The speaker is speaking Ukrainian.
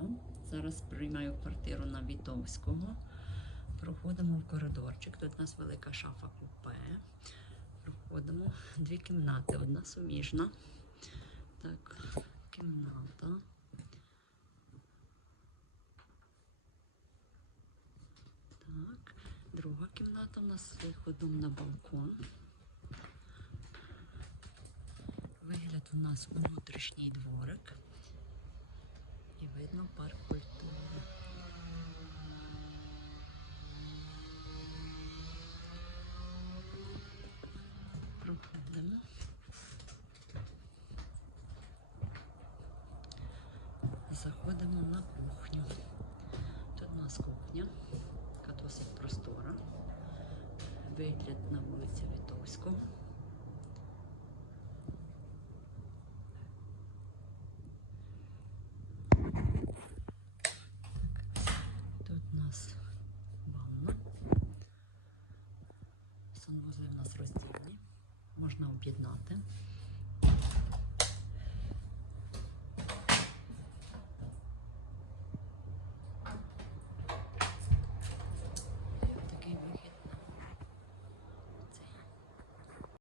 дня. Зараз приймаю квартиру на Вітовського. Проходимо в коридорчик. Тут у нас велика шафа купе. Проходимо дві кімнати. Одна суміжна. Так, кімната. Так, друга кімната у нас з виходом на балкон. Вигляд у нас внутрішній дворик. Видно парк культури. Проходимо. Заходимо на кухню. Тут у нас кухня, яка досить простора. Вигляд на вулиці Вітовського. Тут у нас ванна. Санвузли в нас роздільні. Можна об'єднати.